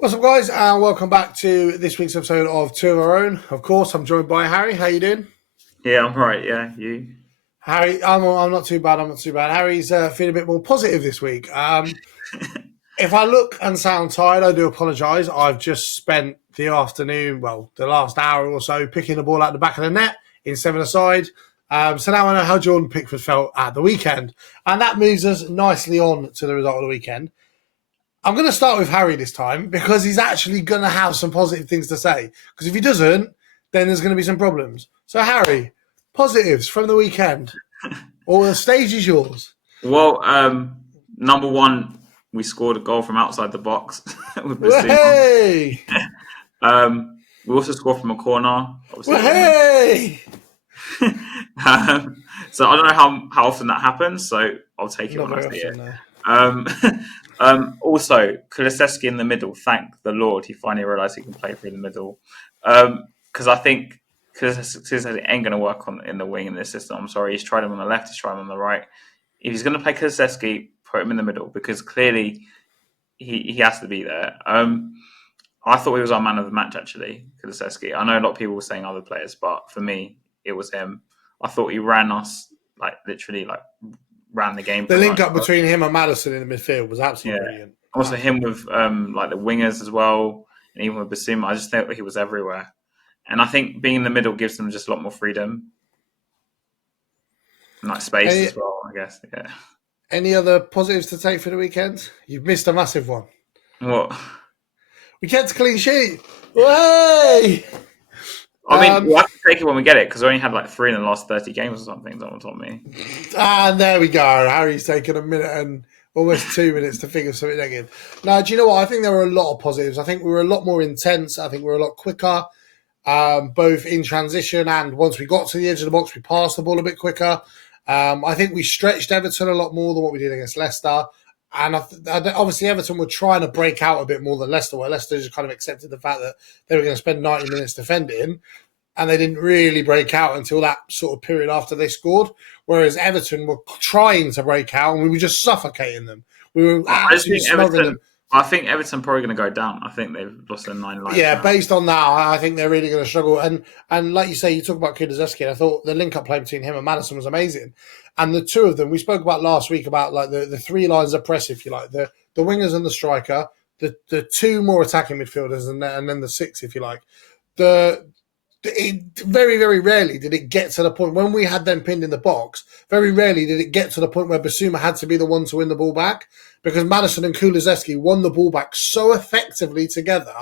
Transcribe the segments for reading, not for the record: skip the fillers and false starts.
What's up, guys, and welcome back to this week's episode of Two of Our Own. Of course, I'm joined by Harry. How you doing? Yeah, I'm right. Yeah, you. Harry, I'm not too bad. I'm not too bad. Harry's feeling a bit more positive this week. If I look and sound tired, I do apologise. I've just spent the afternoon, well, the last hour or so, picking the ball out the back of the net in 7-a-side. So now I know how Jordan Pickford felt at the weekend. And that moves us nicely on to the result of the weekend. I'm going to start with Harry this time because he's actually going to have some positive things to say. Because if he doesn't, then there's going to be some problems. So, Harry, positives from the weekend. Or the stage is yours. Well, number one, we scored a goal from outside the box with Basuma. Hey! We also scored from a corner. Obviously, Hey! so I don't know how often that happens. So I'll take it Not when I very see often, it. no. Also, Kulusevski in the middle. Thank the Lord, he finally realised he can play through the middle. Because I think Kulusevski ain't going to work in the wing in this system. I'm sorry, he's tried him on the left, he's tried him on the right. If he's going to play Kulusevski, put him in the middle because clearly he has to be there. I thought he was our man of the match actually, Kulusevski. I know a lot of people were saying other players, but for me, it was him. I thought he ran us literally ran the game. The link much. up between him and Madison in the midfield was absolutely brilliant. Also, him with the wingers as well, and even with Basuma, I just thought he was everywhere. And I think being in the middle gives them just a lot more freedom, and space as well. I guess. Yeah. Any other positives to take for the weekend? You've missed a massive one. What? We kept a clean sheet. Way! I mean, we'll have to take it when we get it because we only had 3 in the last 30 games or something. Someone told me. And there we go. Harry's taken a minute and almost 2 minutes to think of something negative. Now, do you know what? I think there were a lot of positives. I think we were a lot more intense. I think we were a lot quicker, both in transition and once we got to the edge of the box, we passed the ball a bit quicker. I think we stretched Everton a lot more than what we did against Leicester. And obviously, Everton were trying to break out a bit more than Leicester, where Leicester just kind of accepted the fact that they were going to spend 90 minutes defending, and they didn't really break out until that sort of period after they scored. Whereas Everton were trying to break out, and we were just suffocating them. We were absolutely smothering them. I think Everton probably going to go down. I think they've lost their 9 lives. Yeah, now. Based on that, I think they're really going to struggle. And like you say, you talk about Kulusevski. I thought the link-up play between him and Madison was amazing. And the two of them, we spoke about last week about the 3 lines of press, if you like, the wingers and the striker, the 2 more attacking midfielders, and then the 6, if you like. Very, very rarely did it get to the point when we had them pinned in the box. Very rarely did it get to the point where Basuma had to be the one to win the ball back, because Madison and Kulusevski won the ball back so effectively together.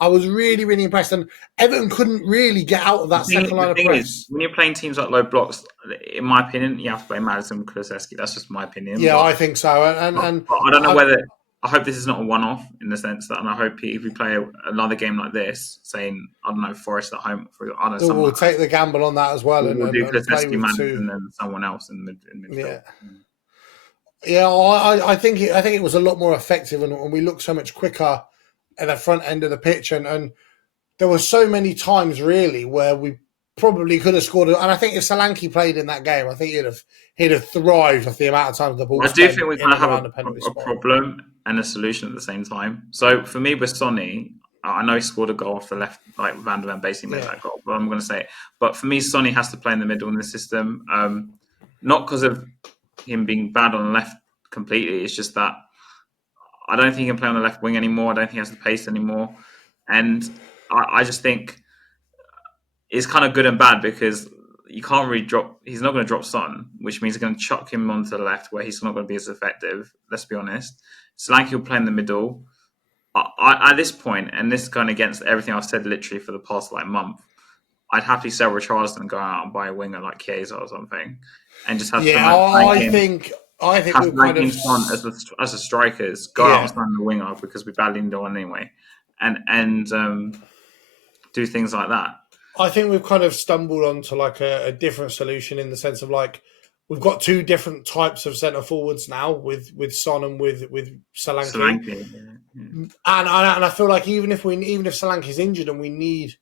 I was really, really impressed, and Everton couldn't really get out of that second line of press. When you're playing teams like low blocks, in my opinion, you have to play Madison and Kulusevski. That's just my opinion. Yeah, I think so. And I don't know whether. I hope this is not a one-off in the sense that, and I hope if we play another game like this, saying I don't know Forest at home, we'll take the gamble on that as well, and do Kulusevski, and then someone else in midfield. Yeah. I think it was a lot more effective, and we looked so much quicker at the front end of the pitch, and there were so many times really where we probably could have scored. And I think if Solanke played in that game, I think he'd have thrived with the amount of times the ball. I do think we're going to have a problem and a solution at the same time. So for me, with Sonny, I know he scored a goal off the left, Van der Ven basically made that goal, but I'm going to say it. But for me, Sonny has to play in the middle in the system, not because of him being bad on the left completely. It's just that I don't think he can play on the left wing anymore. I don't think he has the pace anymore. And I just think it's kind of good and bad because you can't really drop. He's not going to drop Son, which means he's going to chuck him onto the left where he's not going to be as effective. Let's be honest. Solanke will play in the middle. At this point, and this is going against everything I've said literally for the past month, I'd happily sell Richarlison and go out and buy a winger like Chiesa or something, and just have. Yeah, I think we're kind of Son as a strikers go out and stand the winger because we badly need one anyway, and do things like that. I think we've kind of stumbled onto a different solution in the sense of we've got 2 different types of centre forwards now with Son and with Solanke. And I feel like even if Solanke is injured and we need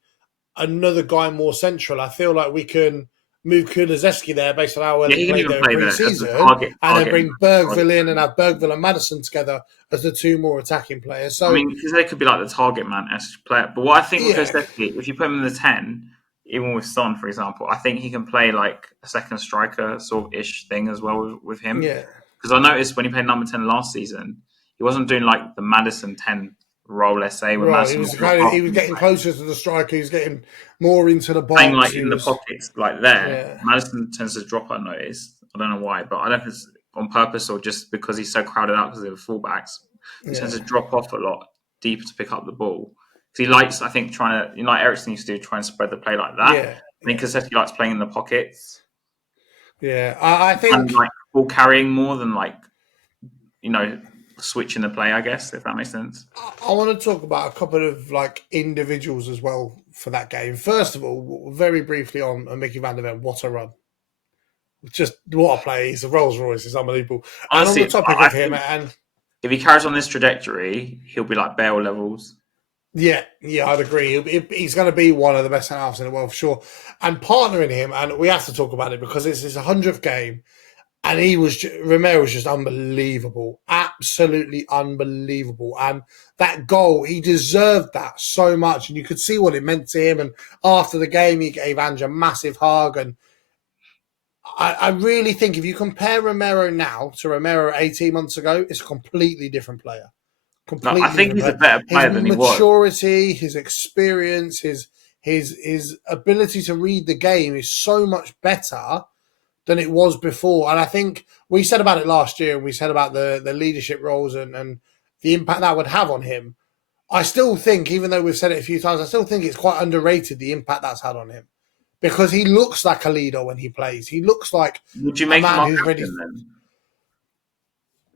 another guy more central, I feel like we can move Kulusevski there based on how well he he can played even there in play there as a pre-season, and then target bring Bergville in man. and have Bergville and Maddison together as the two more attacking players. So, I mean, because they could be like the target man-esque player. But what I think with yeah, Kulusevski, if you put him in the 10, even with Son, for example, I think he can play like a second striker sort of ish thing as well with him. yeah. Because I noticed when he played number 10 last season, he wasn't doing like the Madison 10 role, let's say, when Right, Madison he was getting closer to the striker. He was getting more into the playing box. like He in the was, pockets, like there. yeah, Madison tends to drop, I noticed. I don't know why, but I don't know if it's on purpose or just because he's so crowded out because of the fullbacks. He tends to yeah, drop off a lot deeper to pick up the ball. Because he likes, I think, trying to, like Ericsson used to do, try and spread the play like that. yeah, I think yeah, Kassetti likes playing in the pockets yeah. I and think like ball carrying more than like, switching the play, I guess, if that makes sense. I want to talk about a couple of like individuals as well for that game. First of all, very briefly on Mickey Van der Ven, what a run! Just what a play! He's a Rolls Royce. It's unbelievable. And on the Honestly, topic I of him, think and if he carries on this trajectory, he'll be like Bale levels. yeah, I'd agree. He's going to be one of the best centre halves in the world for sure. And partnering him, and we have to talk about it because it's his 100th game. And Romero was just unbelievable, absolutely unbelievable. And that goal, he deserved that so much. And you could see what it meant to him. And after the game, he gave Ange a massive hug. And I really think if you compare Romero now to Romero 18 months ago, it's a completely different player. No, I Completely think different he's a player. better His player than he was. maturity, his experience, his ability to read the game is so much better than it was before. And I think we said about it last year, and we said about the leadership roles and the impact that would have on him. I still think, even though we've said it a few times, I still think it's quite underrated the impact that's had on him. Because he looks like a leader when he plays. He looks like Would you a make him man our who's ready. captain then?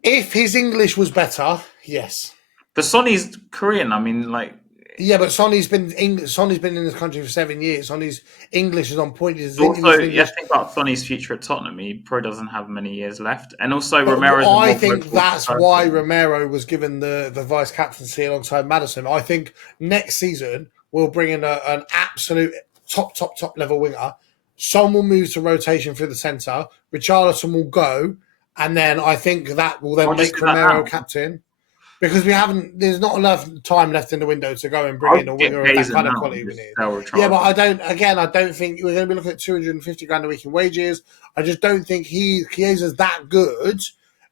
If his English was better, yes. But Sonny's Korean. I mean, like, Yeah, but Sonny's been in this country for 7 years. Sonny's English is on point. His interviews also, in you have English. to think about Sonny's future at Tottenham. He probably doesn't have many years left. And also, But Romero's a I more think vocal that's why person. Romero was given the vice captaincy alongside Maddison. I think next season we'll bring in an absolute top level winger. Son will move to rotation through the centre. Richarlison will go, and then I think that will then I'll just make do that Romero now. captain. Because there's not enough time left in the window to go and bring I'll in a get winger of that Gazer kind of now and quality we just need. tell Yeah, but Richarlison. I don't think we're going to be looking at 250 grand a week in wages. I just don't think Chiesa's that good.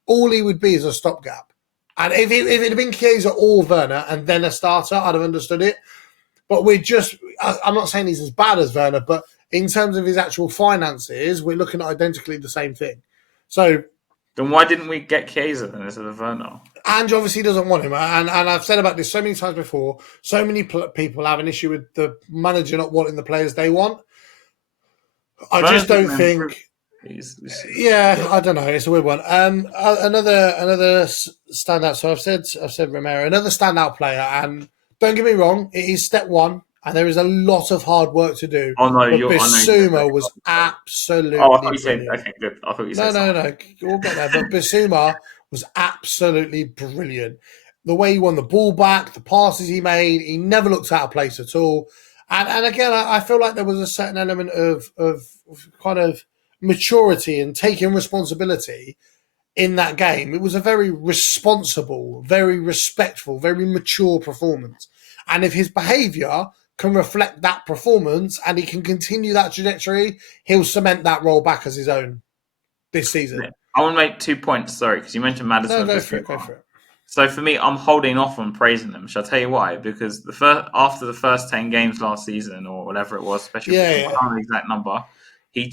All he would be is a stopgap. And if it had been Chiesa or Werner and then a starter, I'd have understood it. But I'm not saying he's as bad as Werner, but in terms of his actual finances, we're looking at identically the same thing. So Then why didn't we get Chiesa then instead of Werner? Ange obviously doesn't want him, and I've said about this so many times before. So many people have an issue with the manager not wanting the players they want. I just Werner's don't going to improve. think. Yeah, I don't know. It's a weird one. Another standout. So I've said Romero, another standout player, and don't get me wrong, it is step one, and there is a lot of hard work to do. Oh no, But I know you said Bissouma was that. Oh, I thought absolutely you said brilliant. okay, good. I thought you said No, something. no. We'll get there. But Bissouma was absolutely brilliant. The way he won the ball back, the passes he made, he never looked out of place at all. And again, I feel like there was a certain element of kind of maturity and taking responsibility in that game. It was a very responsible, very respectful, very mature performance. And if his behaviour can reflect that performance and he can continue that trajectory, he'll cement that role back as his own this season. I want to make 2 points. Sorry, because you mentioned Madison. No, And go Bissouma. for it. So for me, I'm holding off on praising them. Shall I tell you why? Because after the first 10 games last season or whatever it was, especially I don't know the exact number, he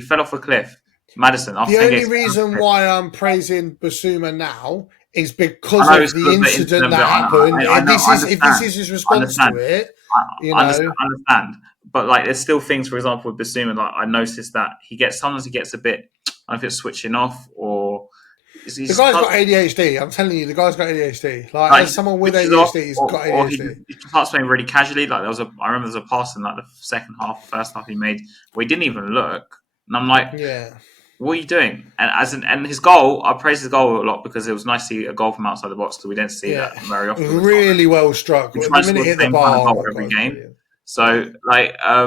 fell off a cliff. Madison after The 10 only games. reason why I'm praising Basuma now is because I know of it's the because of the incident incident, that but happened. I know, I If this understand. is his I response understand. to it, you I know. understand. But like, there's still things, for example, with Basuma, like I noticed that sometimes he gets a bit, I don't know if it's switching off or The guy's got ADHD. I'm telling you, the guy's got ADHD. Like, like as someone with switches off, ADHD, he's got or ADHD. he starts playing really casually. Like I remember there was a pass in like the second half, first half he made where he didn't even look, and I'm like, Yeah. what are you doing? And his goal, I praise his goal a lot because it was nice to see a goal from outside the box because we didn't see that Yeah. very often. Really well struck. We The try to minute score it the hit the same kind of bar, oh goal my every God, it's game. brilliant. So Yeah.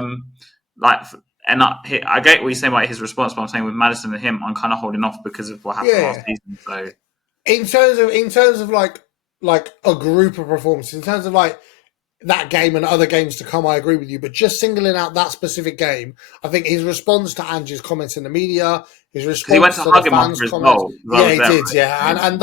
like And I get what you're saying about his response, but I'm saying with Maddison and him, I'm kind of holding off because of what happened last season. So in terms of like a group of performances, in terms of like that game and other games to come, I agree with you. But just singling out that specific game, I think his response to Angie's comments in the media, his response he went to to hug the him fans' after his comments, goal. yeah, he There, did, right? yeah, and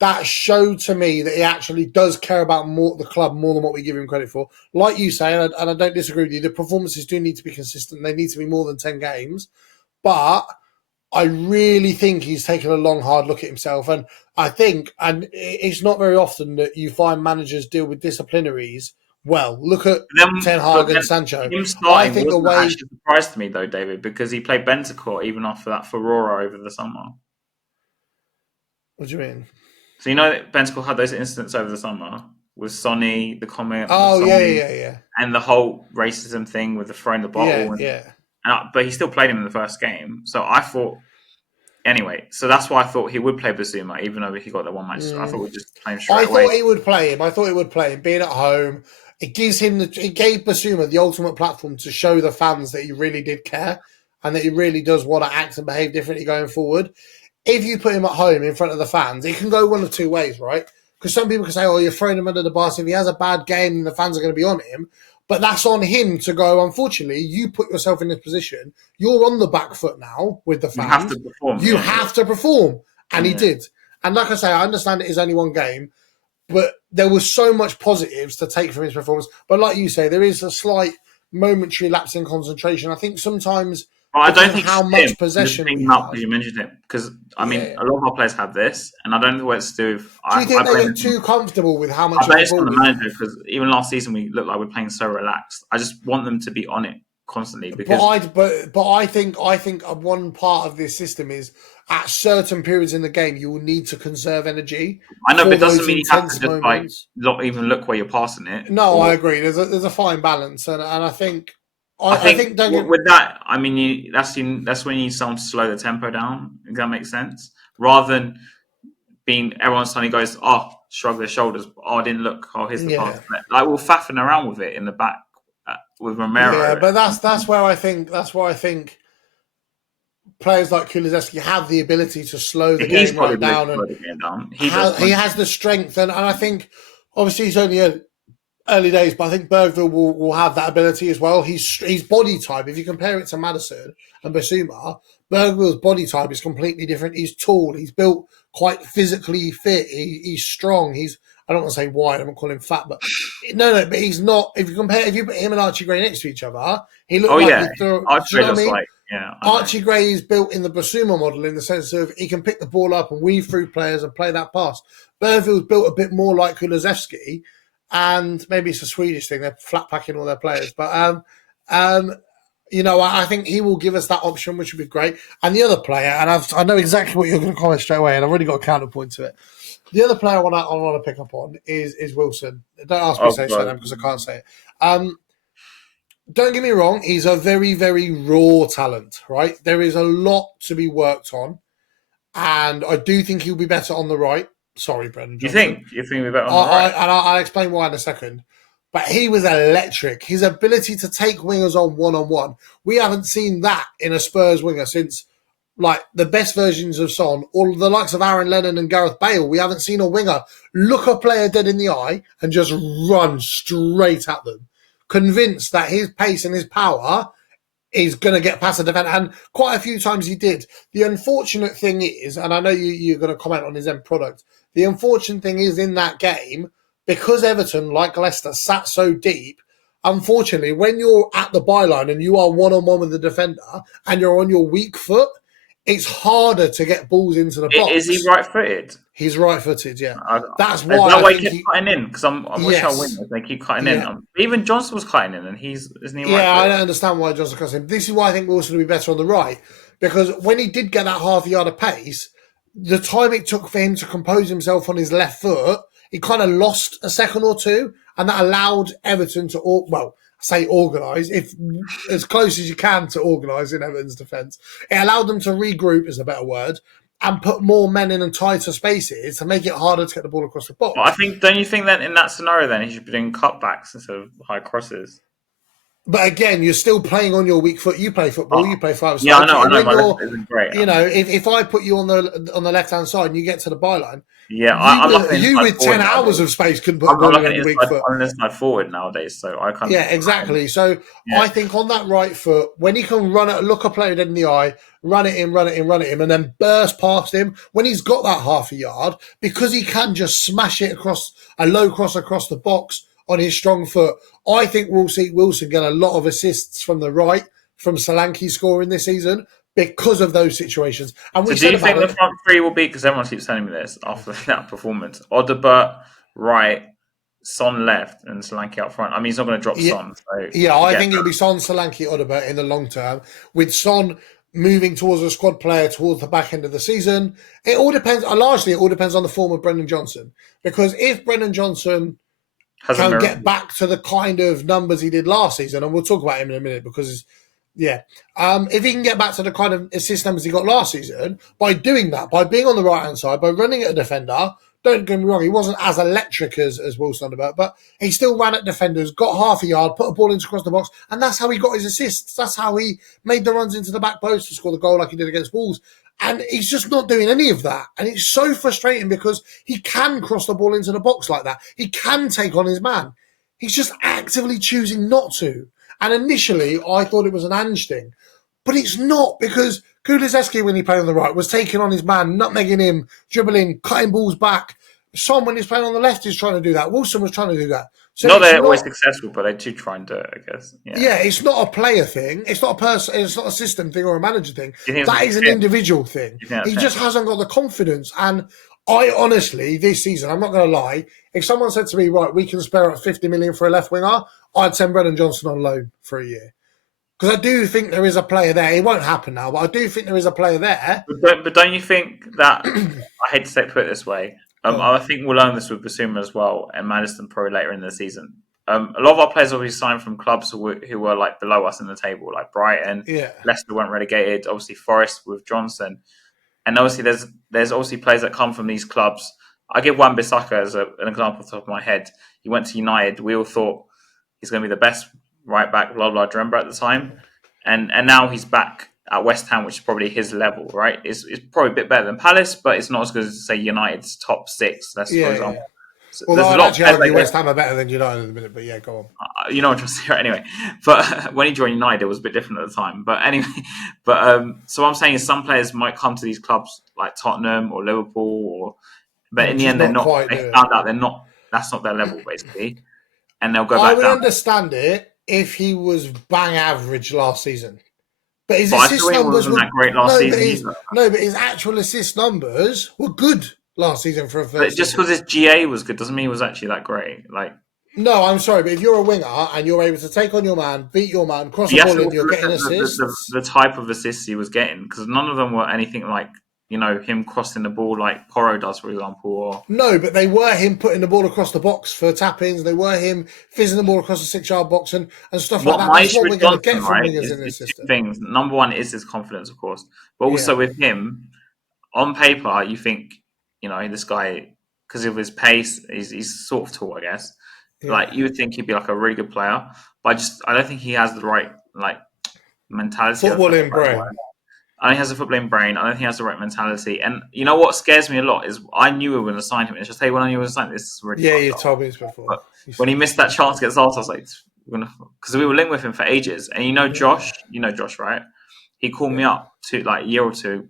that showed to me that he actually does care about the club more than what we give him credit for. Like you say, and I don't disagree with you, the performances do need to be consistent. They need to be more than 10 games, but I really think he's taken a long, hard look at himself. And I think, and it's not very often that you find managers deal with disciplinaries well. Look at Ten But Hag and then Sancho. him I starting think the wasn't way... actually a surprise to me though, David, because he played Bentancur even after that furore over the summer. What do you mean? So you know that Bentancur had those incidents over the summer with Sonny, the comment with Oh, Sonny, yeah. and the whole racism thing with the throwing the bottle. Yeah. But he still played him in the first game. So I thought, anyway, so that's why I thought he would play Basuma, even though he got the one match. I thought we'd just play him straight away. I thought he would play him. Being at home, it gave Basuma the ultimate platform to show the fans that he really did care and that he really does want to act and behave differently going forward. If you put him at home in front of the fans, it can go one of two ways, right? Because some people can say, oh, you're throwing him under the bus. If he has a bad game, the fans are going to be on him. But that's on him to go, unfortunately, you put yourself in this position. You're on the back foot now with the fans. You have to perform. You have to perform. And he did. And like I say, I understand it is only one game, but there was so much positives to take from his performance. But like you say, there is a slight momentary lapse in concentration. I think sometimes... I don't think how much possession we have. Because you mentioned it. Because I mean, a lot of our players have this, and I don't know what it's to do with. Do you think they get too comfortable with how much? I blame it on the manager because even last season we looked like we're playing so relaxed. I just want them to be on it constantly. Because but I think one part of this system is at certain periods in the game you will need to conserve energy. I know, but it doesn't mean you have to just like not even look where you're passing it. No, I agree. There's a fine balance, and I think. I think with that, I mean, that's when you need someone to slow the tempo down. Does that make sense? Rather than being everyone suddenly goes, oh, shrug their shoulders. Oh, I didn't look. Oh, here's the pass. Like we're faffing around with it in the back with Romero. Yeah, but that's where I think players like Kulusevski have the ability to slow the game right down. He has the strength, and I think obviously he's only early days, but I think Bergville will have that ability as well. His body type, if you compare it to Maddison and Basuma, Bergville's body type is completely different. He's tall. He's built quite physically fit. He's strong. I don't want to say wide. I'm not calling him fat, but no, but he's not. If you put him and Archie Gray next to each other, he looked Archie Gray looks like Archie Gray is built in the Basuma model in the sense of he can pick the ball up and weave through players and play that pass. Bergville's built a bit more like Kulusevski. And maybe it's a Swedish thing; they're flat packing all their players. But I think he will give us that option, which would be great. And the other player, and I know exactly what you're going to comment straight away, and I've already got a counterpoint to it. The other player I want to pick up on is Wilson. Don't ask me to say that because I can't say it. Don't get me wrong; he's a very, very raw talent. Right, there is a lot to be worked on, and I do think he'll be better on the right. Sorry, Brendan Johnson. You think we're better on the right? I'll explain why in a second. But he was electric. His ability to take wingers on one-on-one. We haven't seen that in a Spurs winger since like the best versions of Son, or the likes of Aaron Lennon and Gareth Bale. We haven't seen a winger look a player dead in the eye and just run straight at them, convinced that his pace and his power is going to get past the defender. And quite a few times he did. The unfortunate thing is, and I know you're going to comment on his end product, the unfortunate thing is in that game, because Everton, like Leicester, sat so deep, unfortunately, when you're at the byline and you are one-on-one with the defender and you're on your weak foot, it's harder to get balls into the box. Is he right-footed? He's right-footed, yeah. That's why I think he keeps cutting in, because I'm watching our winners. They keep cutting in. Even Johnson was cutting in, and isn't he right-footed? Yeah, I don't understand why Johnson cuts in. This is why I think Wilson will be better on the right, because when he did get that half yard of pace, the time it took for him to compose himself on his left foot, he kind of lost a second or two, and that allowed Everton to, organise, if as close as you can to organise in Everton's defence. It allowed them to regroup, is a better word, and put more men in and tighter spaces to make it harder to get the ball across the box. Well, don't you think that in that scenario then he should be doing cutbacks instead of high crosses? But again, you're still playing on your weak foot. You play football. You Oh, play five yeah, I side. know, I know. When My left you're, isn't great. if I put you on the left hand side and you get to the byline, Yeah, I'm like an you inside with forward 10 hours nowadays. of space couldn't put a I'm ball in like an on your weak inside, foot. I'm an inside forward nowadays, so I can't. Yeah, exactly. So Yeah. I think on that right foot, when he can run it, look a player dead in the eye, run it in, run it in, run it in, and then burst past him, when he's got that half a yard, because he can just smash it across a low cross across the box on his strong foot, I think we'll see Wilson get a lot of assists from the right, from Solanke scoring this season because of those situations. And So we do said you about think the it. front three will be, because everyone keeps telling me this after that performance, Odegaard right, Son left, and Solanke up front? I mean, he's not going to drop Yeah, Son, so yeah, I I get think it'll that. be Son, Solanke, Odegaard in the long term, with Son moving towards a squad player towards the back end of the season. It all depends. Largely, it all depends on the form of Brendan Johnson. Because if Brendan Johnson Has a can get miracle. back to the kind of numbers he did last season, and we'll talk about him in a minute because, yeah, if he can get back to the kind of assist numbers he got last season, by doing that, by being on the right hand side, by running at a defender, don't get me wrong, he wasn't as electric as Wilson about, but he still ran at defenders, got half a yard, put a ball into across the box, and that's how he got his assists. That's how he made the runs into the back post to score the goal like he did against Wolves. And he's just not doing any of that. And it's so frustrating because he can cross the ball into the box like that. He can take on his man. He's just actively choosing not to. And initially, I thought it was an Ange thing. But it's not, because Kulizeski, when he played on the right, was taking on his man, nutmegging him, dribbling, cutting balls back. Son, when he's playing on the left, is trying to do that. Wilson was trying to do that. So Not that it's they're always not, successful, but they do try and do it, I guess. Yeah. yeah, it's not a player thing. It's not a person. It's not a system thing or a manager thing. Do you think That it's is a an fit? individual thing. Do you think He that's just him? hasn't got the confidence. And I honestly, this season, I'm not going to lie. If someone said to me, right, we can spare up 50 million for a left winger, I'd send Brendan Johnson on loan for a year. Because I do think there is a player there. It won't happen now, but I do think there is a player there. But don't you think that, I hate to say put it this way, Go on. I think we'll learn this with Basuma as well and Madison Pro later in the season. A lot of our players obviously signed from clubs who were like below us in the table, like Brighton, Yeah. Leicester weren't relegated, obviously Forest with Johnson. And obviously there's obviously players that come from these clubs. I give Wan-Bissaka as an example off the top of my head. He went to United. We all thought he's going to be the best right back, blah, blah, do you remember at the time? And now he's back at West Ham, which is probably his level, right? It's probably a bit better than Palace, but it's not as good as, say, United's top six, that's for Yeah, example. yeah. So Although there's a I'd lot of actually players argue like West that. Ham are better than United in a minute, but yeah, go on. You know what I'm trying to say anyway. But when he joined United, it was a bit different at the time. But anyway, so what I'm saying is some players might come to these clubs like Tottenham or Liverpool, but And in the just end, they're not not. quite They do it. found out they're not. That's not their level, basically, and they'll go I back would down. understand it if he was bang average last season. But his But I assist thought he numbers wasn't were that great last season either. but his actual assist numbers were good last season for a But first just season. because his GA was good doesn't mean he was actually that great. Like, No, I'm sorry, but if you're a winger and you're able to take on your man, beat your man, cross a you have ball to in, also you're look getting at assists. the type of assists he was getting, because none of them were anything like him crossing the ball like Porro does, for example. Or No, but they were him putting the ball across the box for tap-ins. They were him fizzing the ball across the 6 yard box and stuff like what that. my That's issue what with we're going to Johnson, get from right, wingers in is this two system. things. Number one is his confidence, of course, but also Yeah, with him on paper, you think this guy, because of his pace, he's sort of tall, I guess. Like yeah. you would think he'd be like a really good player, but I don't think he has the right like mentality. That's the Footballing right brain. word. I don't think he has a footballing brain. I don't think he has the right mentality. And you know what scares me a lot is I knew we were going to sign him. It's just, hey, when I knew we were going to sign him, this is really Yeah, fucked you up. told me this before. But when he missed that chance against Arsenal, I was like, because we were linked with him for ages. And Yeah, You know Josh, right? He called me yeah, up to like a year or two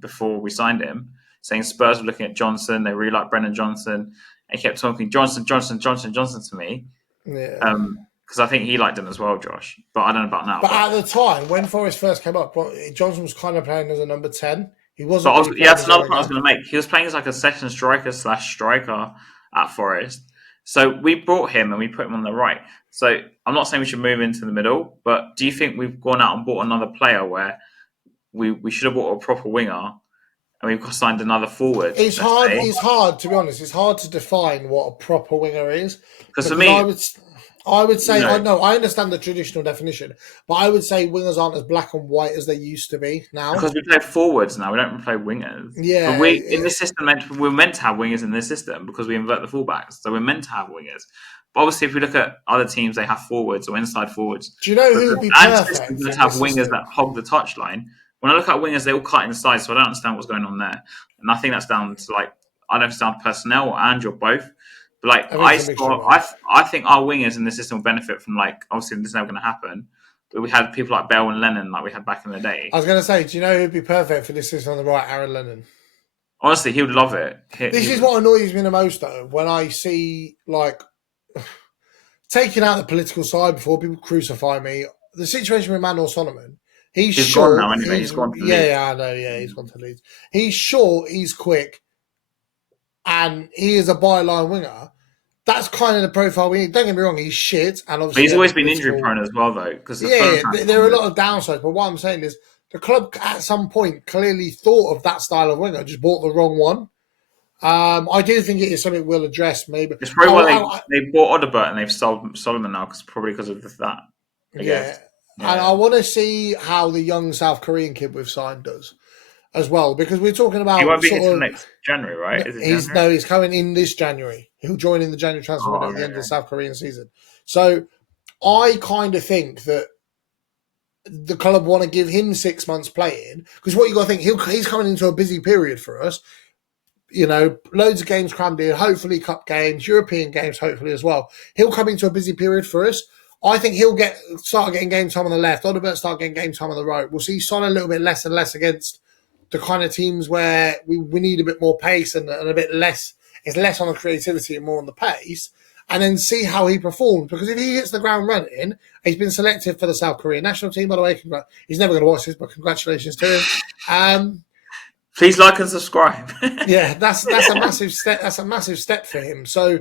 before we signed him, saying Spurs were looking at Johnson. They really like Brendan Johnson. And he kept talking Johnson, Johnson, Johnson, Johnson to me. yeah. Because I think he liked him as well, Josh. But I don't know about now. But at the time, when Forest first came up, Johnson was kind of playing as a number 10. He But wasn't really yeah, playing that's as a another point I was winger. going to make. He was playing as like a second striker slash striker at Forest. So we brought him and we put him on the right. So I'm not saying we should move into the middle, but do you think we've gone out and bought another player where we should have bought a proper winger and we've signed another forward, It's let's hard. say? It's hard to be honest. It's hard to define what a proper winger is Because for because me, I would you say, I know, know, I understand the traditional definition, but I would say wingers aren't as black and white as they used to be now. because we play forwards now, we don't play wingers. But Yeah, we in this system we're meant to have wingers in this system because we invert the fullbacks, so we're meant to have wingers. But obviously, if we look at other teams, they have forwards or inside forwards. Do you know who would be perfect? Just have wingers that hog the touchline. When I look at wingers, they all cut inside, so I don't understand what's going on there. And I think that's down to I don't know if it's down to personnel or Ange or both. But I think our wingers in the system will benefit from obviously this is never going to happen. But we had people like Bell and Lennon like we had back in the day. I was going to say, do you know who'd be perfect for this system on the right? Aaron Lennon. Honestly, he would love it. This is what annoys me the most, though, when I see taking out the political side before people crucify me. The situation with Manuel Solomon, he's short. Gone now anyway. He's gone to Leeds. Yeah, I know. Yeah, he's gone to Leeds. He's short, he's quick, and he is a byline winger. That's kind of the profile we need. Don't get me wrong, he's shit, and obviously he's always been injury prone as well, though. There are a lot of downsides. But what I'm saying is, the club at some point clearly thought of that style of winger, just bought the wrong one. I do think it is something we'll address. Maybe it's probably why they bought Odebert and they've sold Solomon now, because of that. Yeah, and I want to see how the young South Korean kid we've signed does as well, because we're talking about. He won't be here next January, right? He's coming in this January. He'll join in the January transfer window at the end of the South Korean season. So I kind of think that the club want to give him 6 months playing, because what you got to think, he's coming into a busy period for us. Loads of games crammed in, hopefully cup games, European games, hopefully as well. He'll come into a busy period for us. I think he'll start getting game time on the left. Odebert start getting game time on the right. We'll see Son a little bit less and less against the kind of teams where we need a bit more pace and a bit less. It's less on the creativity and more on the pace. And then see how he performs. Because if he hits the ground running, he's been selected for the South Korean national team, by the way. He's never going to watch this, but congratulations to him. Please like and subscribe. Yeah, that's a massive step. That's a massive step for him. So,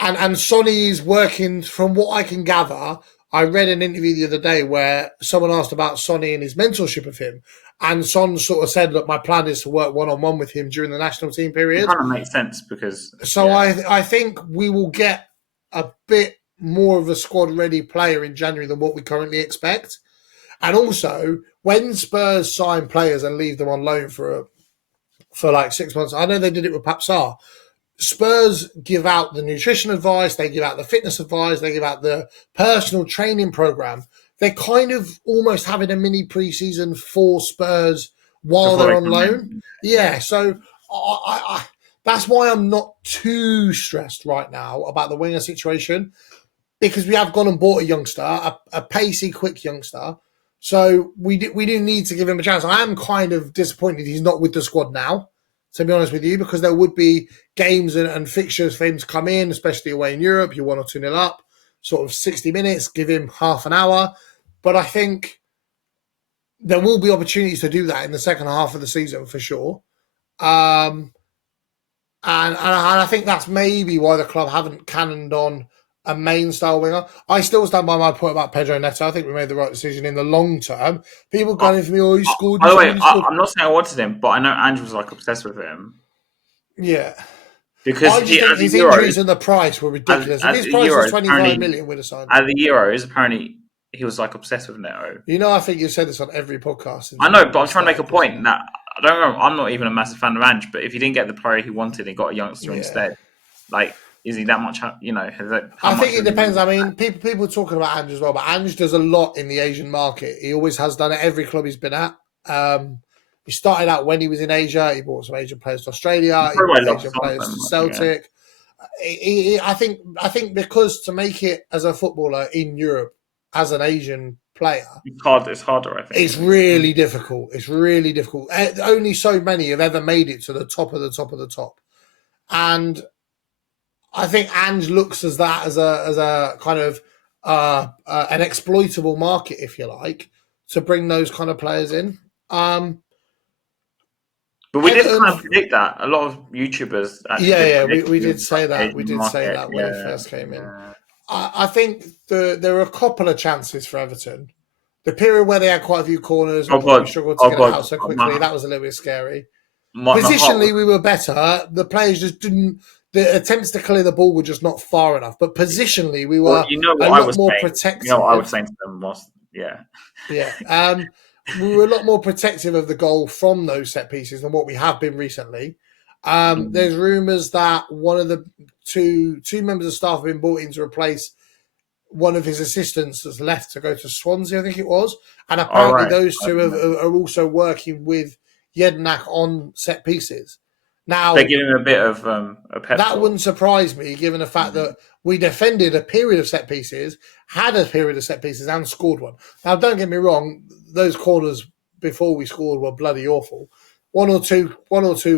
and Sonny is working. From what I can gather, I read an interview the other day where someone asked about Sonny and his mentorship of him, and Son sort of said, "Look, my plan is to work one-on-one with him during the national team period." It kind of makes sense because. So I think we will get a bit more of a squad-ready player in January than what we currently expect. And also, when Spurs sign players and leave them on loan for 6 months, I know they did it with Papsar. Spurs give out the nutrition advice, they give out the fitness advice, they give out the personal training program. They're kind of almost having a mini preseason for Spurs while they're on loan. Yeah, so I that's why I'm not too stressed right now about the winger situation, because we have gone and bought a youngster, a pacey, quick youngster. So we do need to give him a chance. I am kind of disappointed he's not with the squad now, to be honest with you, because there would be games and fixtures for him to come in, especially away in Europe. You're 1 or 2-0 up, sort of 60 minutes, give him half an hour. But I think there will be opportunities to do that in the second half of the season for sure. And I think that's maybe why the club haven't cannoned on a main style winger. I still stand by my point about Pedro Neto. I think we made the right decision in the long term. People going for me, he scored. By the way, I'm not saying I wanted him, but I know Andrew was obsessed with him. Yeah. Because I just think his injuries and the price were ridiculous. If his price was 25 million, we'd have signed him. At the Euros, apparently he was obsessed with Neto. I think you've said this on every podcast. I know, but I'm trying to make a point that I don't know. I'm not even a massive fan of Ange, but if he didn't get the player he wanted and got a youngster instead, is he that much? I think it depends. I mean, people talking about Ange as well, but Ange does a lot in the Asian market. He always has done it. Every club he's been at. He started out when he was in Asia. He brought some Asian players to Australia. He brought Asian players to Celtic. Yeah. I think because to make it as a footballer in Europe as an Asian player, it's harder. I think it's really difficult. It's really difficult. Only so many have ever made it to the top of the top of the top, and I think Ange looks as a kind of an exploitable market, if you like, to bring those kind of players in. But we did kind of predict that. A lot of YouTubers actually. We did say that. We did say that when he first came in. I think there are a couple of chances for Everton. The period where they had quite a few corners and struggled to get it out so quickly, that was a little bit scary. Positionally, we were better. The players just didn't. The attempts to clear the ball were just not far enough. But positionally, we were a lot more protective. You know what I was saying to them was, Yeah. We were a lot more protective of the goal from those set pieces than what we have been recently. There's rumours that one of the two members of staff have been brought in to replace one of his assistants that's left to go to Swansea, I think it was. And apparently those two are also working with Jednak on set pieces. Now, they're giving him a bit of a pep that talk. wouldn't surprise me, given the fact that we defended a period of set pieces, had a period of set pieces, and scored one. Now, don't get me wrong; those corners before we scored were bloody awful. One or two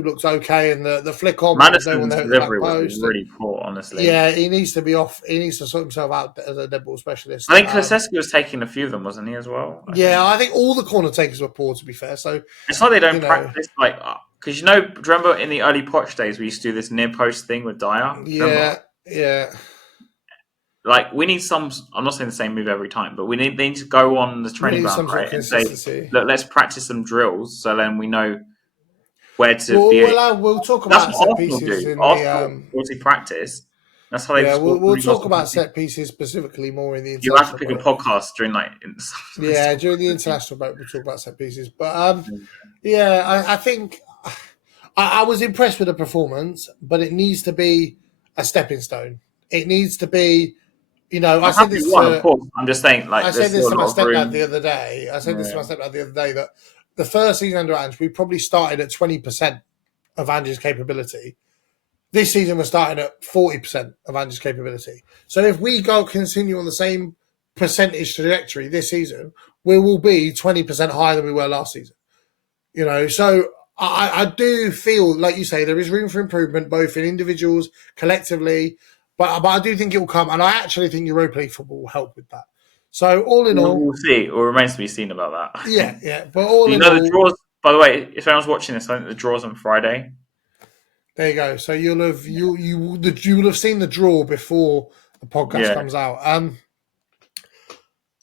looks okay, and the flick on with no one there at the back post. Was really poor, honestly. Yeah, he needs to be off. He needs to sort himself out as a dead ball specialist. I think Kulusevski was taking a few of them, wasn't he, as well? I think all the corner takers were poor, to be fair. So it's not they don't practice like because do you remember in the early Poch days we used to do this near post thing with Dyer. Yeah. Like we need some. I'm not saying the same move every time, but they need to go on the training ground and say, look, let's practice some drills, so then we know where to be. We'll talk about set pieces in the practice. That's how they. Yeah, we'll talk about set pieces specifically more in the. You have to pick a podcast during during the international break we'll talk about set pieces. But I think I was impressed with the performance, but it needs to be a stepping stone. It needs to be. I said this. Of course, I'm just saying. Like I said this to my stepdad the other day. That the first season under Ange, we probably started at 20% of Ange's capability. This season, we're starting at 40% of Ange's capability. So if we continue on the same percentage trajectory this season, we will be 20% higher than we were last season. So I do feel, like you say, there is room for improvement, both in individuals, collectively. But I do think it will come, and I actually think Europa League football will help with that. So all in all, we'll see. It remains to be seen about that. Yeah. But all in all, the draws. By the way, if anyone's watching this, I think the draws on Friday. There you go. So you'll have seen the draw before the podcast comes out.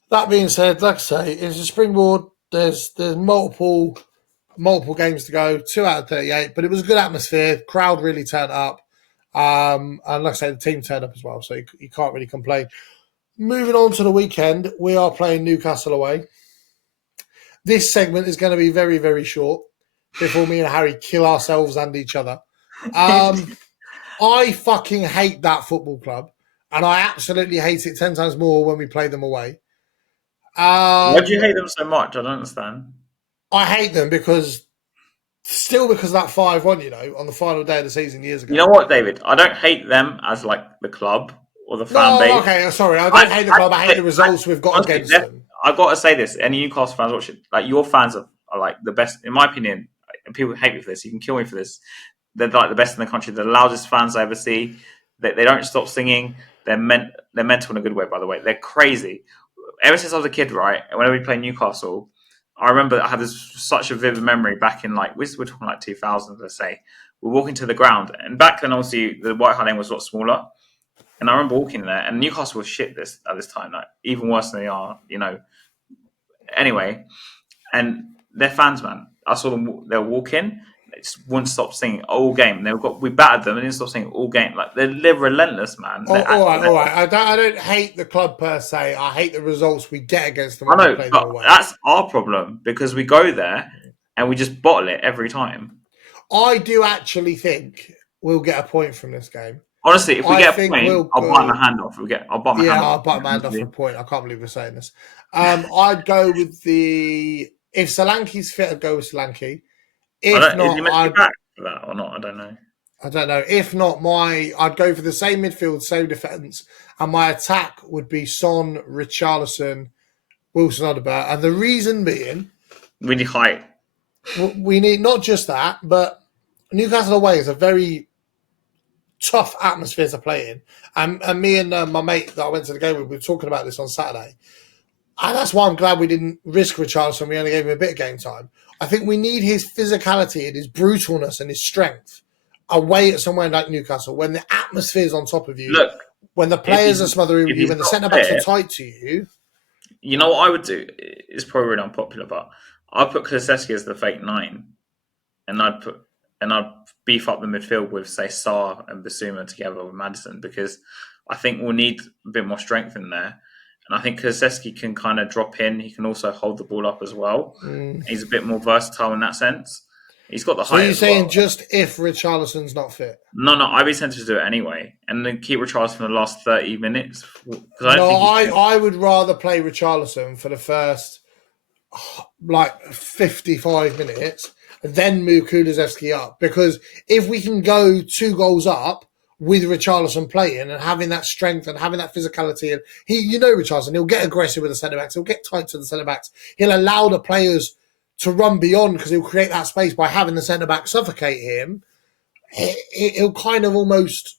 That being said, like I say, it's a springboard. There's multiple games to go. 2 out of 38, but it was a good atmosphere. Crowd really turned up. And like I say, the team turned up as well, so you can't really complain. Moving on to the weekend, we are playing Newcastle away. This segment is going to be very, very short before me and Harry kill ourselves and each other. I fucking hate that football club, and I absolutely hate it 10 times more when we play them away. Why do you hate them so much? I don't understand. I hate them because of that 5-1, on the final day of the season years ago. You know what, David? I don't hate them as like the club or the fan base. Okay, sorry. I don't hate the club. I hate the results we've got against them. I've got to say this. Any Newcastle fans watching, like your fans are like the best, in my opinion. And people hate me for this. You can kill me for this. They're like the best in the country. They're the loudest fans I ever see. They don't stop singing. They're mental in a good way, by the way. They're crazy. Ever since I was a kid, right? Whenever we play Newcastle, I remember I have such a vivid memory back in we're talking like 2000s, let's say. We're walking to the ground, and back then obviously the White Hart Lane was a lot smaller. And I remember walking there, and Newcastle was shit at this time, like even worse than they are, Anyway, and they're fans, man. I saw them; they were walking. They just wouldn't stop singing all game. We battered them and didn't stop singing all game. Like they're relentless, man. All right. I don't hate the club per se. I hate the results we get against them. I know, but that's our problem because we go there and we just bottle it every time. I do actually think we'll get a point from this game. Honestly, if we get a point, I'll bite my hand off. I'll bite my hand off. I'll bite my hand off for a point. I can't believe we're saying this. I'd go with if Solanke's fit, I'd go with Solanke. If not, is he meant to be back for that or not? I don't know. If not, I'd go for the same midfield, same defence, and my attack would be Son, Richarlison, Wilson, Odobert. And the reason being, we need height. We need not just that, but Newcastle away is a very tough atmosphere to play in. And me and my mate that I went to the game with, we were talking about this on Saturday. And that's why I'm glad we didn't risk Richarlison. We only gave him a bit of game time. I think we need his physicality and his brutalness and his strength away at somewhere like Newcastle when the atmosphere is on top of you. Look, when the players are smothering you, when the centre-backs are tight to you. You know what I would do? It's probably really unpopular, but I'd put Kulusevski as the fake 9. And I'd beef up the midfield with, say, Sarr and Basuma together with Maddison because I think we'll need a bit more strength in there. And I think Kulusevski can kind of drop in. He can also hold the ball up as well. He's a bit more versatile in that sense. He's got the So height you're as well. saying just if Richarlison's not fit? No, I'd be tempted to do it anyway, and then keep Richarlison for the last 30 minutes because I don't No, think he's. I would rather play Richarlison for the first 55 minutes, and then move Kulusevski up. Because if we can go 2 goals up with Richarlison playing and having that strength and having that physicality, and Richarlison, he'll get aggressive with the centre backs, he'll get tight to the centre backs, he'll allow the players to run beyond because he'll create that space by having the centre back suffocate him. He'll kind of almost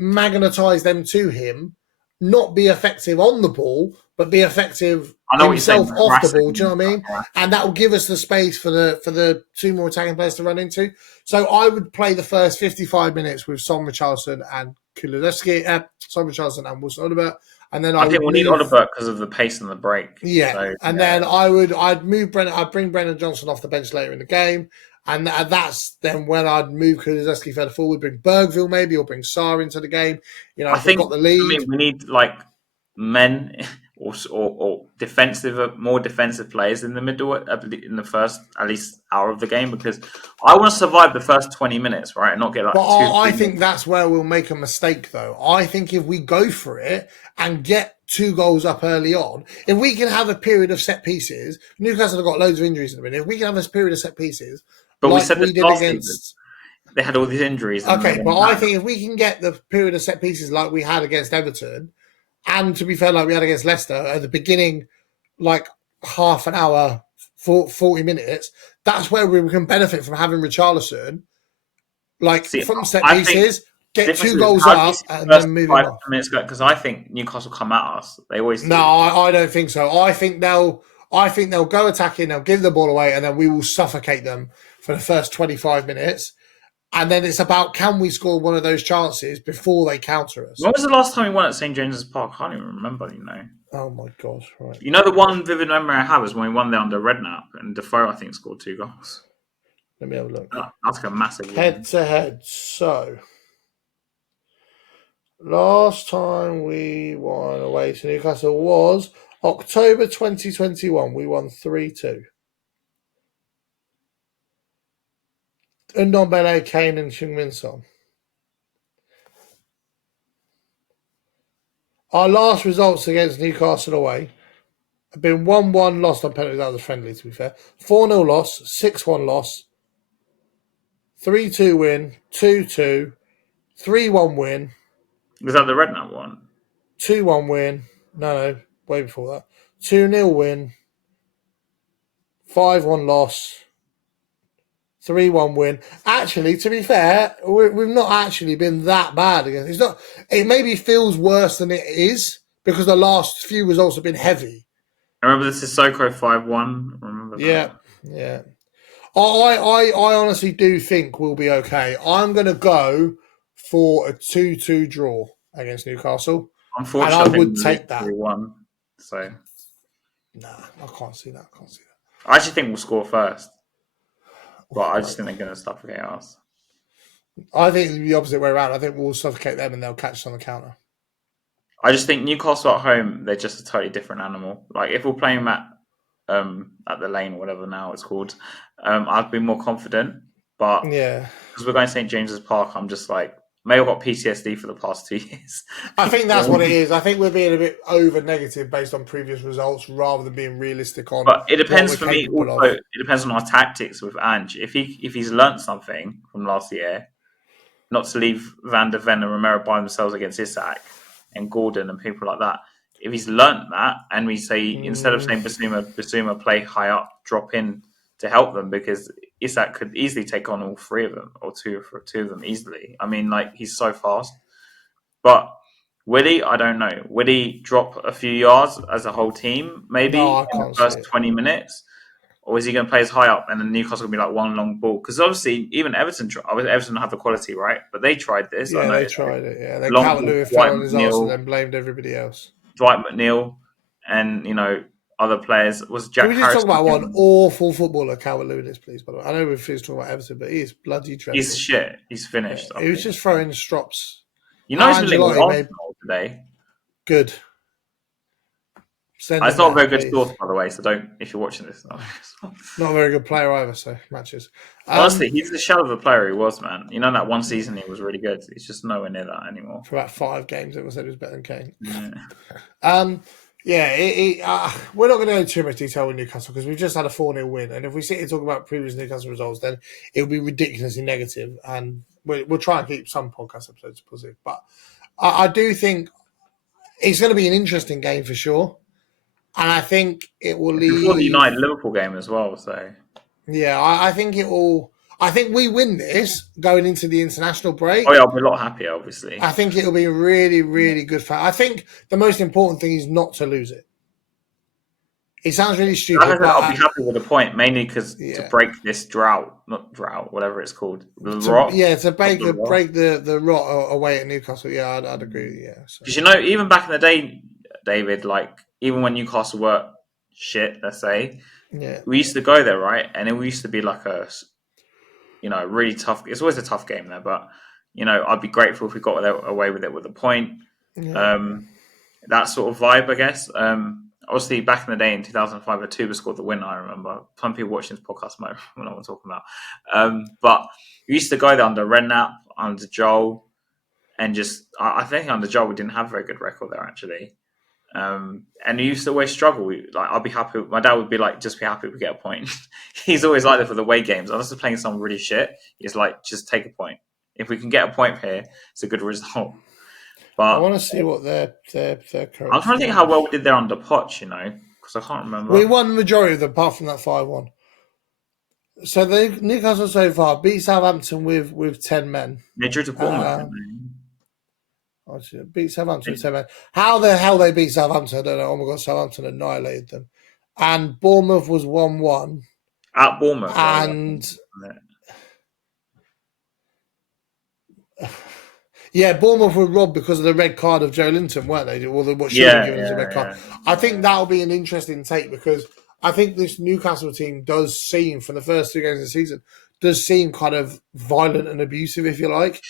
magnetise them to him, not be effective on the ball, but be effective I know what you're saying. himself off the ball. Do you know what I mean? And that will give us the space for the 2 more attacking players to run into. So I would play the first 55 minutes with Son, Richarlison and Kulusevski, Son, Richarlison and Wilson-Odobert. And then I think we'll need Odobert because of the pace and the break. Yeah, so, and then I'd bring Brennan Johnson off the bench later in the game, and that's then when I'd move Kulusevski further forward, bring Bergville maybe, or bring Sarr into the game. I think we've got the lead. We need men or more defensive players in the middle in the first at least hour of the game, because I want to survive the first 20 minutes, right, and not get But I think that's where we'll make a mistake, though. I think if we go for it and get 2 goals up early on, if we can have a period of set pieces, Newcastle have got loads of injuries at the minute. If we can have a period of set pieces, but we said this last season. They had all these injuries. Okay, but I think if we can get the period of set pieces like we had against Everton, and to be fair, like we had against Leicester at the beginning, like half an hour, 40 minutes, that's where we can benefit from having Richarlison, from set pieces, get 2 goals up, and then move him off. Because I think Newcastle come at us. They always do. No, I don't think so. I think they'll go attacking, they'll give the ball away, and then we will suffocate them for the first 25 minutes. And then it's about, can we score one of those chances before they counter us? When was the last time we won at St. James's Park? I can't even remember, Oh, my gosh, right. The one vivid memory I have was when we won there under Redknapp, and Defoe, I think, scored 2 goals. Let me have a look. That's like a massive head-to-head. So, last time we won away to Newcastle was October 2021. We won 3-2. Ndombele, Kane, and Heung-min Son. Our last results against Newcastle away have been 1-1 lost on penalties. That was friendly, to be fair. 4-0 loss, 6-1 loss, 3-2 win, 2-2, 3-1 win. Was that the Redknapp one? 2-1 win. No, way before that. 2-0 win, 5-1 loss, 3-1 win. Actually, to be fair, we've not actually been that bad against. It's not. It maybe feels worse than it is because the last few results have been heavy. I remember the Sissoko 5-1. Remember that? Yeah. I honestly do think we'll be okay. I'm going to go for a 2-2 draw against Newcastle. Unfortunately, and I would take that. 3-1. So, nah, I can't see that. I actually think we'll score first. But I just think they're going to suffocate us. I think it'll be the opposite way around. I think we'll suffocate them and they'll catch us on the counter. I just think Newcastle at home, they're just a totally different animal. Like, if we're playing at the Lane or whatever now it's called, I'd be more confident. But because we're going to St. James's Park, I'm just like, maybe I've got PTSD for the past 2 years. I think that's what it is. I think we're being a bit over negative based on previous results rather than being realistic on. But it depends for me. Also, it depends on our tactics with Ange. If he's learnt something from last year, not to leave Van der Ven and Romero by themselves against Isak and Gordon and people like that. If he's learnt that, and we say instead of saying Basuma play high up, drop in to help them, because Isak could easily take on all 3 of them or two of them easily. I mean, like, he's so fast. But will he? I don't know. Will he drop a few yards as a whole team, maybe, in the first 20 minutes? Or is he going to play as high up and then Newcastle will be like one long ball? Because obviously, even Everton have the quality, right? But they tried this. Yeah, they tried it. Yeah, then Calvert-Lewin fell on his arse and then blamed everybody else. Dwight McNeil and, other players. Was Jack Harris? Can we just talk about one awful footballer Calvert-Lewin is, please? By the way, I know we're talking about Everton, but he is bloody dreadful. He's shit. He's finished. He was just throwing strops. He's been linked with Arsenal today. Good. Send It's him not a there, very good please. source, by the way. So don't, if you're watching this. Not a very good player either. So matches. Honestly, he's the shell of the player he was, man. You know that one season he was really good. He's just nowhere near that anymore. For about 5 games, it was said he was better than Kane. Yeah. We're not going to go into too much detail with Newcastle because we've just had a 4-0 win. And if we sit here talking about previous Newcastle results, then it will be ridiculously negative. And we'll try and keep some podcast episodes positive. But I do think it's going to be an interesting game for sure. And I think it will leave. Before the United Liverpool game as well, so. Yeah, I think it will. I think we win this going into the international break. Oh, yeah, I'll be a lot happier, obviously. I think it'll be really, really good for. I think the most important thing is not to lose it. It sounds really stupid, but I'll be happy with a point, mainly because to break this not drought, whatever it's called, to break the rot away at Newcastle. Yeah, I'd agree. Yeah, because you know, even back in the day, David, like even when Newcastle were shit, let's say, we used to go there, right, and it used to be like a, really tough. It's always a tough game there, but I'd be grateful if we got away with it with a point. Yeah. That sort of vibe, I guess. Obviously, back in the day in 2005, Atuba scored the winner. I remember some people watching this podcast might know what I'm talking about. But we used to go there under Redknapp, under Joel, and I think under Joel we didn't have a very good record there actually. And we used to always struggle. I'll be happy. My dad would be like, "Just be happy if we get a point." He's always like that for the away games. Unless we're playing someone really shit, he's like, "Just take a point. If we can get a point here, it's a good result." But I want to see what their current. I'm trying to think how well we did there under Poch, because I can't remember. We won the majority of them, apart from that 5-1. So Newcastle so far beat Southampton with 10 men. They drew to Bournemouth. Beat Southampton with 10 men. How the hell they beat Southampton? I don't know. Oh my god, Southampton annihilated them. And Bournemouth was 1-1 at Bournemouth, and. Yeah, Bournemouth were robbed because of the red card of Joe Linton, weren't they? Or what should have given us a red card. I think that'll be an interesting take because I think this Newcastle team does seem, from the first 2 games of the season, does seem kind of violent and abusive, if you like.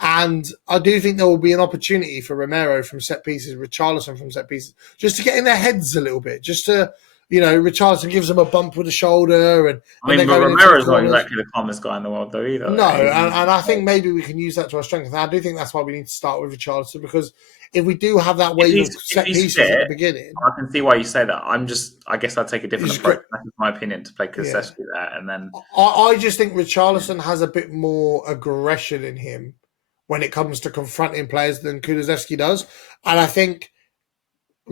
And I do think there will be an opportunity for Romero from set pieces, Richarlison from set pieces, just to get in their heads a little bit, just to... Richarlison gives them a bump with the shoulder. And Romero's not exactly the calmest guy in the world, though, either. No, and I think maybe we can use that to our strength. And I do think that's why we need to start with Richarlison, because if we do have that wave of set pieces at the beginning... I can see why you say that. I guess I'd take a different approach, that's my opinion, to play Kulusevski there. And then I just think Richarlison has a bit more aggression in him when it comes to confronting players than Kulusevski does. And I think...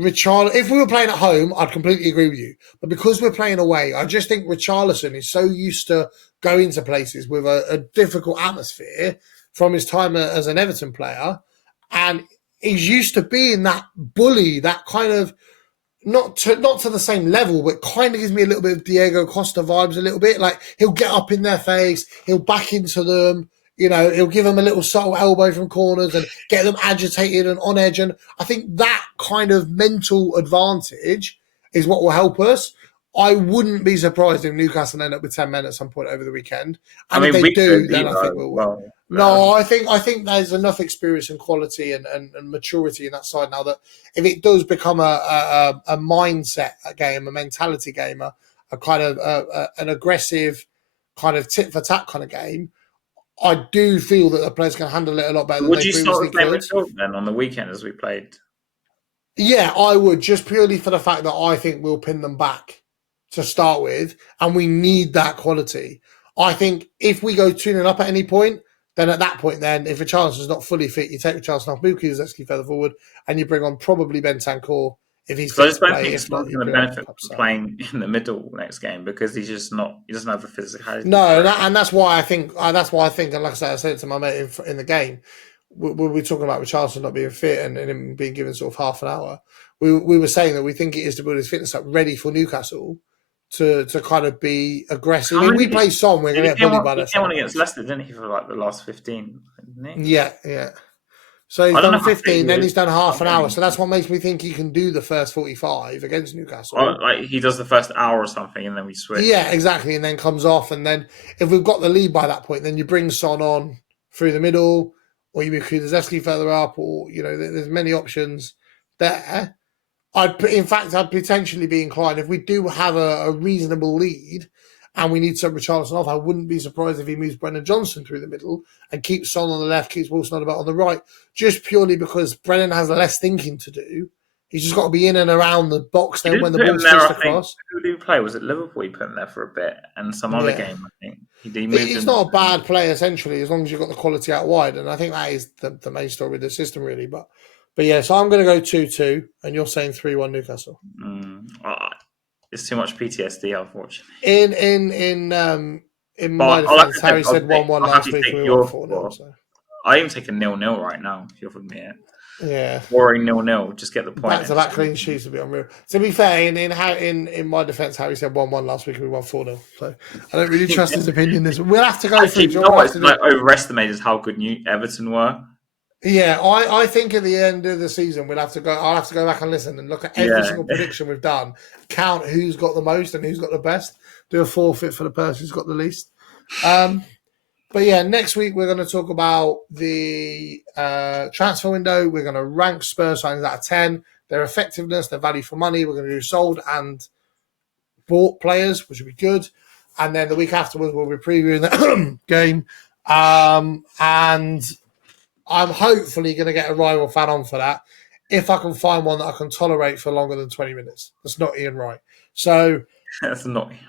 if we were playing at home, I'd completely agree with you. But because we're playing away, I just think Richarlison is so used to going to places with a difficult atmosphere from his time as an Everton player. And he's used to being that bully, that kind of, not to the same level, but kind of gives me a little bit of Diego Costa vibes a little bit. Like, he'll get up in their face, he'll back into them, he'll give them a little subtle elbow from corners and get them agitated and on edge. And I think that kind of mental advantage is what will help us. I wouldn't be surprised if Newcastle end up with 10 men at some point over the weekend. And if they do, then I think we'll win. No, I think there's enough experience and quality and maturity in that side now that if it does become a mindset game, a mentality game, a kind of an aggressive kind of tit for tat kind of game, I do feel that the players can handle it a lot better than they previously could. Would you start with midfield then on the weekend as we played? Yeah, I would, just purely for the fact that I think we'll pin them back to start with, and we need that quality. I think if we go 2-0 up at any point, then at that point, if Richarlison's not fully fit, you take Richarlison off, move Kulusevski further forward, and you bring on probably Bentancur if he's fit. I just don't think it's not going to benefit from playing in the middle next game because he doesn't have the physicality. No, and that's why I think, and like I said it to my mate in the game, we're talking about Richarlison not being fit and him being given sort of half an hour. We were saying that we think it is to build his fitness up ready for Newcastle to kind of be aggressive. If we play Son, we're going to get bullied by that. He came on against Leicester, didn't he, for like the last 15? Didn't he? Yeah. So he's done 15, then he's done half an hour. So that's what makes me think he can do the first 45 against Newcastle. Like he does the first hour or something, and then we switch. Yeah, exactly, and then comes off. And then if we've got the lead by that point, then you bring Son on through the middle, or you move Kulusevski further up, or there's many options there. In fact, I'd potentially be inclined if we do have a reasonable lead and we need some Richarlison off. I wouldn't be surprised if he moves Brennan Johnson through the middle and keeps Son on the left, keeps Wilson on the right, just purely because Brennan has less thinking to do. He's just got to be in and around the box then when the ball's switched across. Who did he play? Was it Liverpool he put him there for a bit and some other game, I think? He moved He's not a bad player, essentially, as long as you've got the quality out wide. And I think that is the main story of the system, really. But yeah, so I'm going to go 2-2, and you're saying 3-1 Newcastle. It's too much PTSD, unfortunately. In my defence, Harry said 1-1 last week. We won 4-0. So. I even take a 0-0 right now if you offered me it. Yeah, boring 0-0. Just get the point. Back-to-back clean sheets would be unreal. To be fair, in my defence, Harry said 1-1 last week and we won 4-0. So I don't really trust his opinion. We'll have to go through. You know what's overestimated how good Everton were. Yeah, I think at the end of the season I'll have to go back and listen and look at every single prediction we've done, count who's got the most and who's got the best, do a forfeit for the person who's got the least. But yeah, next week we're going to talk about the transfer window. We're going to rank Spurs signings out of 10, their effectiveness, their value for money. We're going to do sold and bought players, which will be good. And then the week afterwards we'll be previewing the game. And I'm hopefully going to get a rival fan on for that if I can find one that I can tolerate for longer than 20 minutes. That's not Ian Wright. So that's not Ian Wright.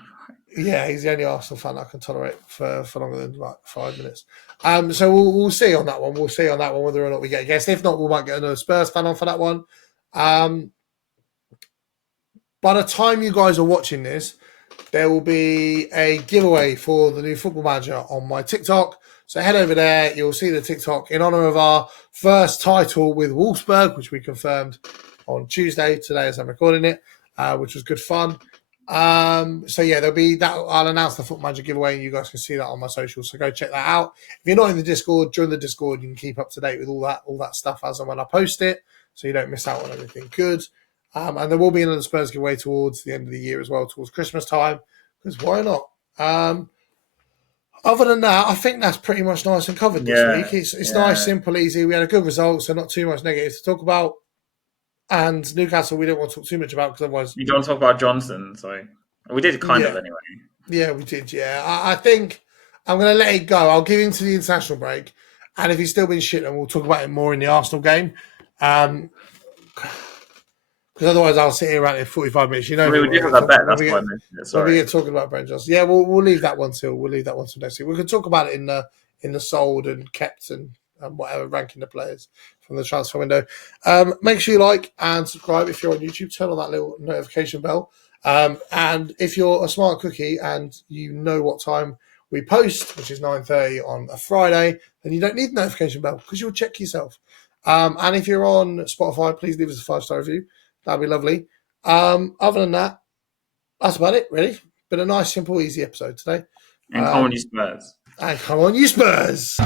Yeah, he's the only Arsenal fan I can tolerate for longer than like 5 minutes. So we'll see on that one. We'll see on that one whether or not we get a guest. If not, we might get another Spurs fan on for that one. By the time you guys are watching this, there will be a giveaway for the new Football Manager on my TikTok. So head over there. You'll see the TikTok in honour of our first title with Wolfsburg, which we confirmed on Tuesday, today as I'm recording it, which was good fun. So yeah, there'll be that. I'll announce the Football Manager giveaway and you guys can see that on my socials. So go check that out. If you're not in the Discord, join the Discord. You can keep up to date with all that stuff as and when I post it. So you don't miss out on anything good. And there will be another Spurs giveaway towards the end of the year as well, towards Christmas time. Because why not? Other than that, I think that's pretty much nice and covered this week. It's nice, simple, easy. We had a good result, so not too much negative to talk about. And Newcastle, we don't want to talk too much about because otherwise... You don't talk about Johnson, so... We did kind of anyway. Yeah, we did, yeah. I think I'm going to let it go. I'll give him to the international break. And if he's still been shit, then we'll talk about it more in the Arsenal game. Because otherwise I'll sit here around in 45 minutes. You know, we do have that bet. That's why I mentioned it. Sorry. We get talking about Brennan Johnson. Yeah, we'll leave that one till next week. We can talk about it in the sold and kept and whatever, ranking the players from the transfer window. Make sure you like and subscribe if you're on YouTube. Turn on that little notification bell. And if you're a smart cookie and you know what time we post, which is 9:30 on a Friday, then you don't need the notification bell because you'll check yourself. And if you're on Spotify, please leave us a 5-star review. That'd be lovely. Other than that, that's about it, really. Been a nice, simple, easy episode today. And come on, you Spurs. And come on, you Spurs.